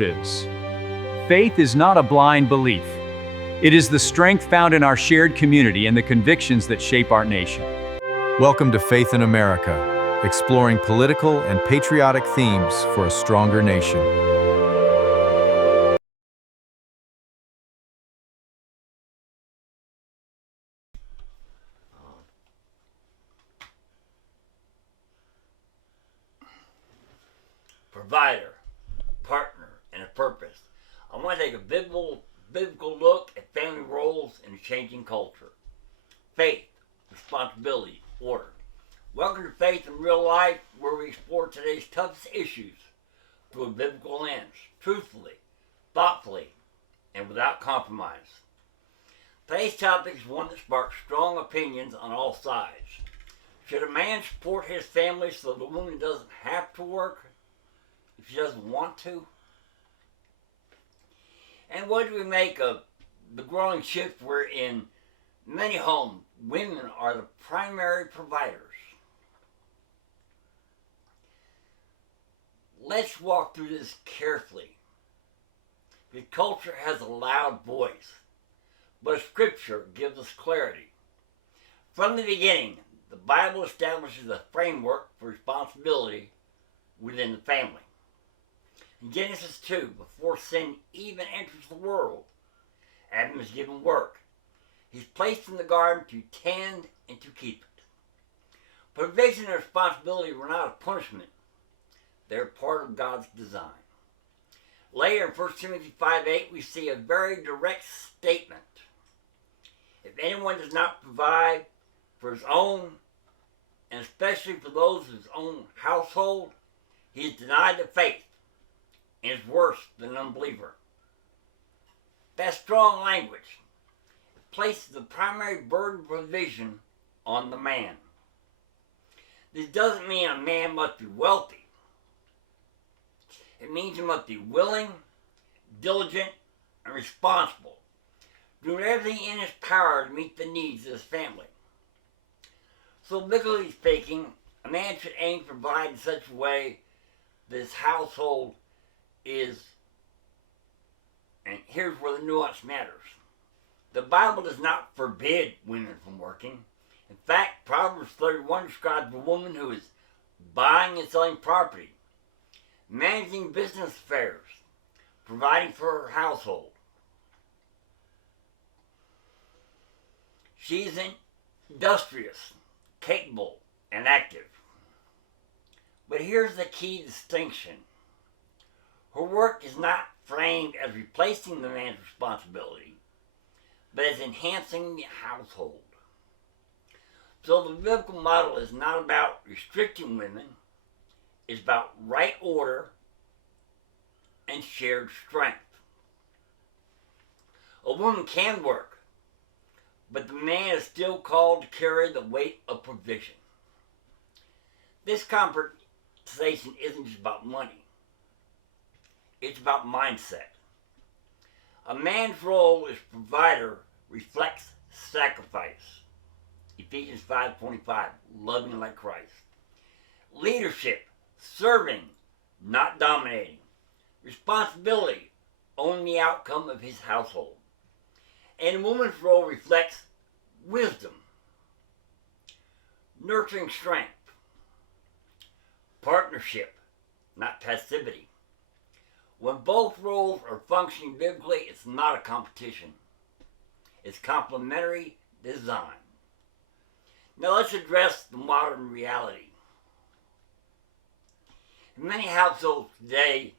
is. Faith is not a blind belief. It is the strength found in our shared community and the convictions that shape our nation. Welcome to Faith in America, exploring political and patriotic themes for a stronger nation. Provider, partner, and a purpose. I want to take a biblical look at family roles in a changing culture. Faith, responsibility, order. Welcome to Faith in Real Life, where we explore today's toughest issues through a biblical lens, truthfully, thoughtfully, and without compromise. Today's topic is one that sparks strong opinions on all sides. Should a man support his family so the woman doesn't have to work if she doesn't want to? And what do we make of the growing shift where in many homes, women are the primary providers? Let's walk through this carefully. The culture has a loud voice, but Scripture gives us clarity. From the beginning, the Bible establishes a framework for responsibility within the family. In Genesis 2, before sin even enters the world, Adam is given work. He's placed in the garden to tend and to keep it. Provision and responsibility were not a punishment. They're part of God's design. Later in 1 Timothy 5:8, we see a very direct statement. If anyone does not provide for his own, and especially for those of his own household, he is denied the faith and is worse than an unbeliever. That's strong language. It places the primary burden of provision on the man. This doesn't mean a man must be wealthy. It means he must be willing, diligent, and responsible, doing everything in his power to meet the needs of his family. So, biblically speaking, a man should aim to provide in such a way that his household is, and here's where the nuance matters. The Bible does not forbid women from working. In fact, Proverbs 31 describes a woman who is buying and selling property, managing business affairs, providing for her household. She's industrious, capable, and active. But here's the key distinction. Her work is not framed as replacing the man's responsibility, but as enhancing the household. So the biblical model is not about restricting women, it's about right order and shared strength. A woman can work, but the man is still called to carry the weight of provision. This conversation isn't just about money. It's about mindset. A man's role as provider reflects sacrifice. Ephesians 5:25, loving like Christ. Leadership, serving, not dominating. Responsibility, owning the outcome of his household. And a woman's role reflects wisdom, nurturing strength, partnership, not passivity. When both roles are functioning biblically, it's not a competition. It's complementary design. Now let's address the modern reality. In many households today,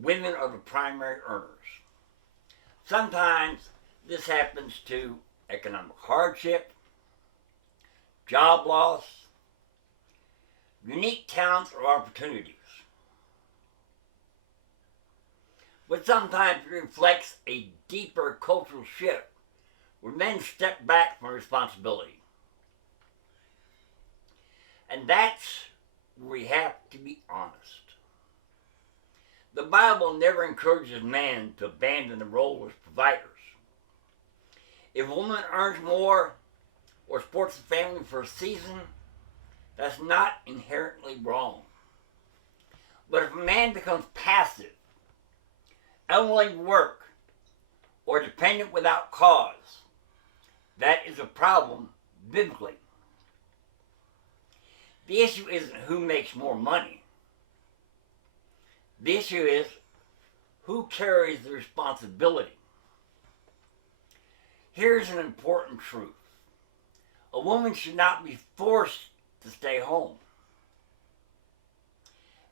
women are the primary earners. Sometimes this happens to economic hardship, job loss, unique talents or opportunities. But sometimes it reflects a deeper cultural shift where men step back from responsibility. And that's where we have to be honest. The Bible never encourages men to abandon the role as providers. If a woman earns more or supports the family for a season, that's not inherently wrong. But if a man becomes passive, unwilling to work, or dependent without cause. That is a problem biblically. The issue isn't who makes more money. The issue is who carries the responsibility. Here's an important truth. A woman should not be forced to stay home.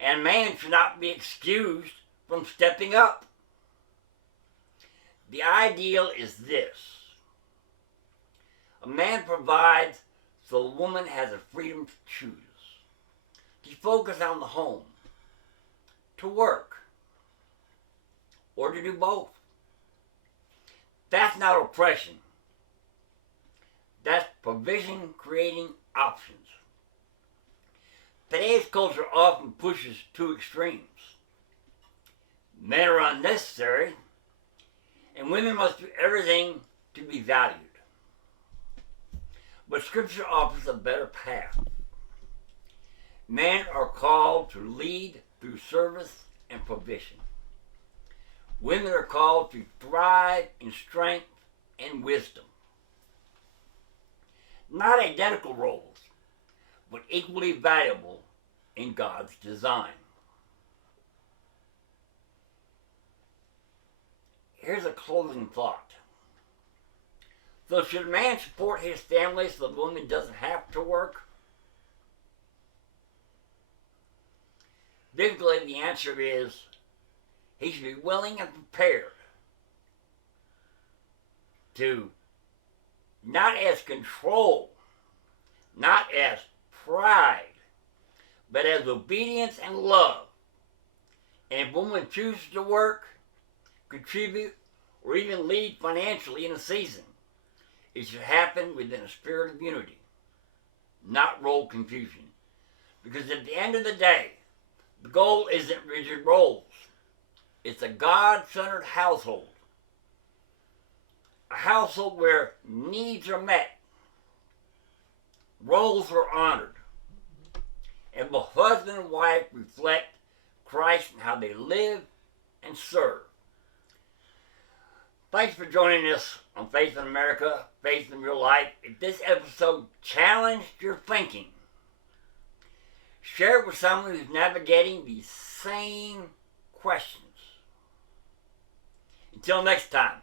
And a man should not be excused from stepping up. The ideal is this. A man provides so the woman has a freedom to choose, to focus on the home, to work, or to do both. That's not oppression. That's provision creating options. Today's culture often pushes two extremes. Men are unnecessary, and women must do everything to be valued. But Scripture offers a better path. Men are called to lead through service and provision. Women are called to thrive in strength and wisdom. Not identical roles, but equally valuable in God's design. Here's a closing thought. So should a man support his family so the woman doesn't have to work? Biblically, the answer is he should be willing and prepared to, not as control, not as pride, but as obedience and love. And if a woman chooses to work, contribute, or even lead financially in a season, it should happen within a spirit of unity, not role confusion. Because at the end of the day, the goal isn't rigid roles. It's a God-centered household. A household where needs are met, roles are honored, and both husband and wife reflect Christ in how they live and serve. Thanks for joining us on Faith in America, Faith in Real Life. If this episode challenged your thinking, share it with someone who's navigating these same questions. Until next time.